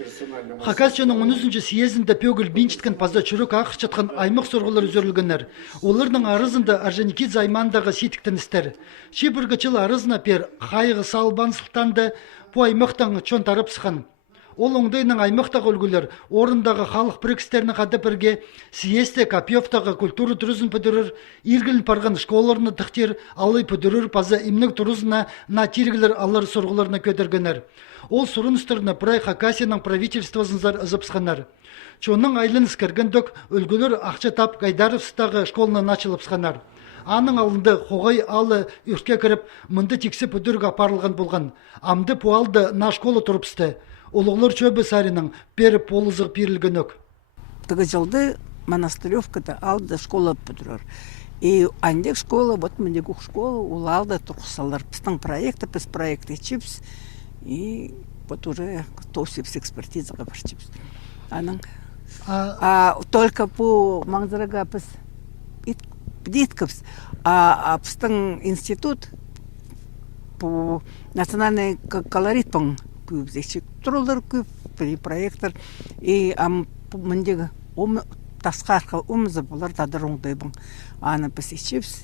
Хакасияның 10-нче съездінде пөгіл бинчиткін пазда чүрік ақыр жатқан аймақ сорғылар үзөрілгенер. Олардың арызында Орджоникидзе аймандағы ситіктін істер. Шибіргічіл арызына пер қайығы салбан сылтанды по аймақтың чон тарып сықан. Ол оңдайның аймақтағы үлгілер орындағы халық бірікістерінің қады бірге съезде Копьевтағы культура туризм пөдірір, иргілін парған школарыны тықтер, алай пөдірір паза имнік туризмна на тиргілер алар сорғыларына көтергенер. Ол сұрын үстіріні прай Хакасияның правительствосынзар ұзыпсқанар. Чонның айлын скіргіндік үлгілер ақча тап Гайдаровстағы школына начылып сқанар. Аның алынды қоғай алы үртке кіріп, мұнды тексі пөдіргі апарылған болған. Амды пуалды на школы тұрыпсты. Олығылар чөбі сарының пері полызық перілген өк. Тығы жылды Монастыревкада алды школа пөдірір. И андек школа, вот мендегух школа, ол алды тұрқысалар. Пістің проекты, піс проекты чипс. И вот уже тосипс экспертизаға бір чипс. Аның. Только по маңзырыға піс деткіпс. Пістің институт по национальный колорит пың көбзекшік тұрылыр көп проекттар. И міндегі тасқарқа өмізі болар тадыр оңдайбың. Аны піс чипс.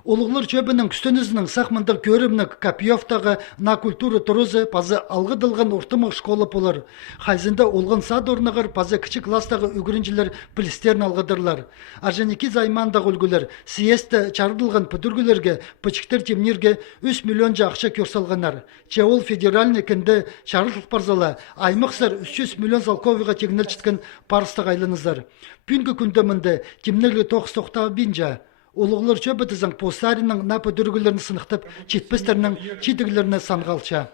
Олығылар чөбінің күстенізінің сақмындық көрімнік Копьевтағы на культура тұрызы пазы алғы дылған ортымық школа болыр. Хайзында олғын сад орнығыр пазы кіші кластағы үгірінжілер пілістерін алғыдырлар. Орджоникидзе аймандағы үлгілер съезді чардылған пүдіргілерге, пүчіктер темнерге 3 миллион ақша көрсалғанар. Чеол федеральный кінді чарылық парзала аймықсар 300 миллион залковиға тегінер чіткен парыстық айлыныздар. Пүнгі күндімінді темнерлі тоқыс-тоқтағы бинжа. Олығылар чөбі тізің постарының напы дүргілерін сынықтып, четпестерінің читігілеріне санғалча.